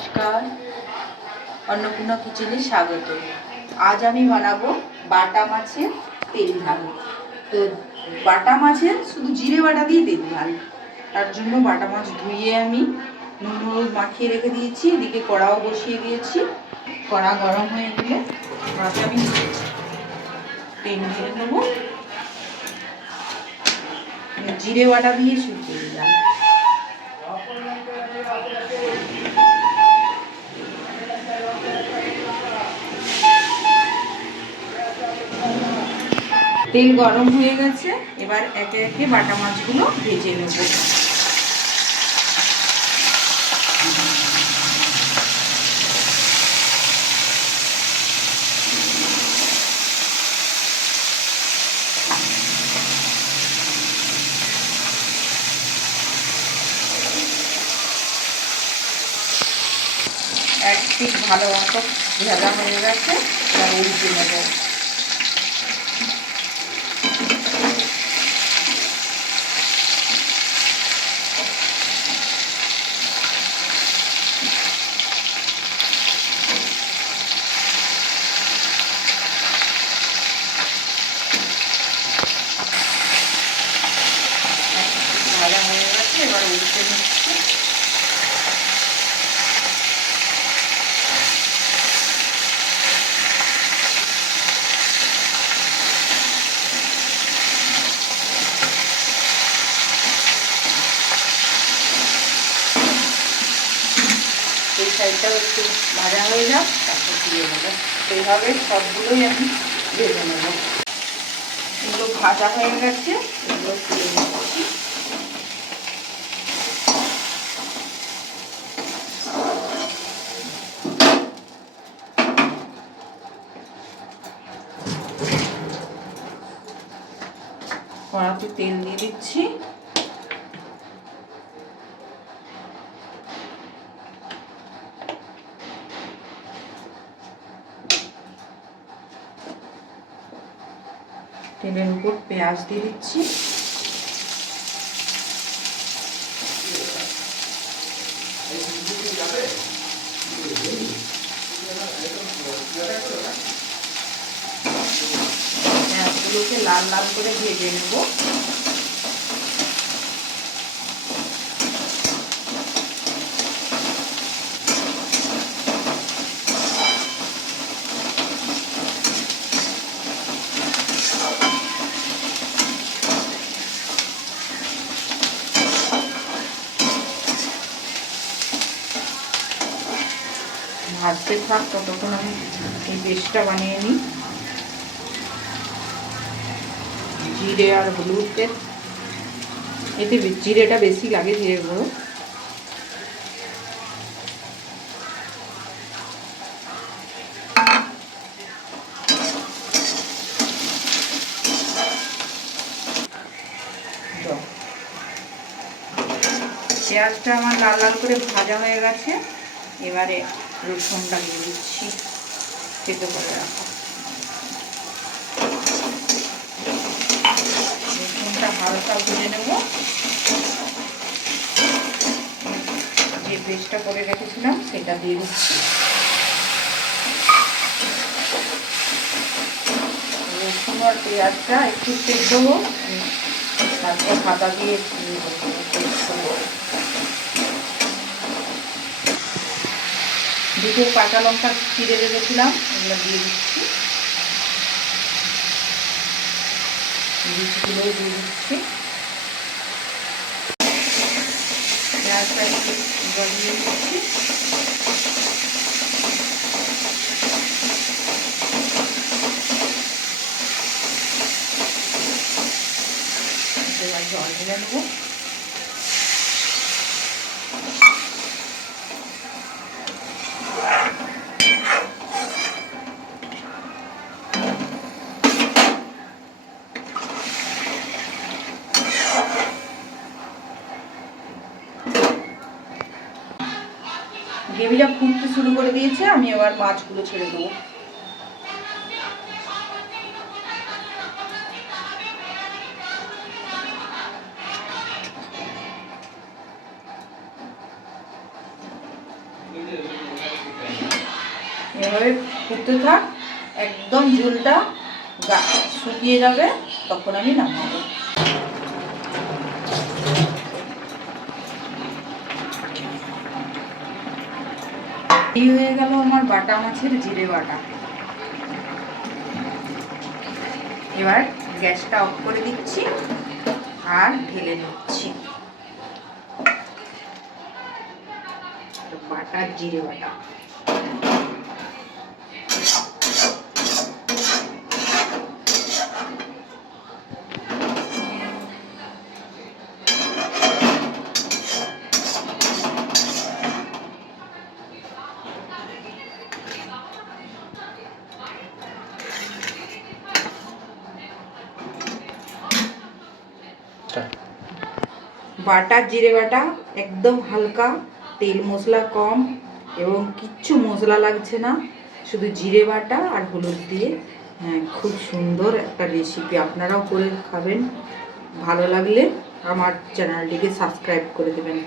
নমস্কার, অন্নপূর্ণা কিচেনে স্বাগত। আজ আমি বানাবো বাটা মাছের তেল ঝাল। তো বাটা মাছের শুধু জিরে বাটা দিয়ে তেল ঝাল। তার জন্য বাটা মাছ ধুয়ে আমি নুন হলুদ মাখিয়ে রেখে দিয়েছি। এদিকে কড়াও বসিয়ে দিয়েছি। কড়া গরম হয়ে গেলে কড়াতে আমি তেল ঢেলে নেবো। জিরে বাটা দিয়ে শুরু তেল ঝাল। তেল গরম হয়ে গেছে, এবার একে একে বাটা মাছগুলো ভেজে নেব। এক পিঠ ভালো মতো ভাজা হয়ে গেছে, এবার উল্টে নেব। ভাজা হয়ে গেছে, এবার উল্টে নিচ্ছি। এই সাইডটাও একটু ভাজা হয়ে যাক, তারপর দিয়ে নেব। এইভাবে সবগুলোই আমি ভেজে নেব। এগুলো ভাজা হয়ে গেছে, এগুলো তুলে নিচ্ছি। কড়াতে তেল দিয়ে দিচ্ছি। তেলের উপর পেঁয়াজ দিয়ে দিচ্ছি। পেঁয়াজগুলোকে লাল লাল করে ভেজে নেব। ভাজতে থাক, ততক্ষণ আমি এই পেস্টটা বানিয়ে নিই। জিরে আর হলুদের, এতে জিরেটা বেশি লাগে, জিরে গুঁড়ো। পেঁয়াজটা আমার লাল লাল করে ভাজা হয়ে গেছে, এবারে রসুনটা দিয়ে দিচ্ছি, থেতো করে রাখা। রসুনটা হালকা ভেজে নেব। যে পেস্টটা করে রেখেছিলাম সেটা দিয়ে দিচ্ছি। রসুন আর পেঁয়াজটা একটু সেদ্ধ হোক, তারপর হাতা দিয়ে দুটো কাঁচা লঙ্কা চিড়ে রেখেছিলাম, এগুলো দিয়ে দিচ্ছি। বীজগুলো দিয়ে দিচ্ছি। পেঁয়াজটা একটু গলিয়ে দিচ্ছি। এবার জল ঢেলে নেব। গ্রেভিটা ফুটতে শুরু করে দিয়েছে, আমি এবার মাছগুলো ছেড়ে দেবো। এভাবে ফুটতে থাক, একদম ঝোলটা শুকিয়ে যাবে, তখন আমি নামাবো। এই হয়ে গেল আমার বাটা মাছের জিরে বাটা। এবার গ্যাসটা অফ করে দিচ্ছি আর ঢেলে নিচ্ছি বাটার জিরে বাটা। বাটার জিরে বাটা একদম হালকা, তেল মশলা কম এবং কিচ্ছু মশলা লাগছে না, শুধু জিরে বাটা আর হলুদ দিয়ে। হ্যাঁ, খুব সুন্দর একটা রেসিপি, আপনারাও করে খাবেন। ভালো লাগলে আমার চ্যানেলটিকে সাবস্ক্রাইব করে দেবেন।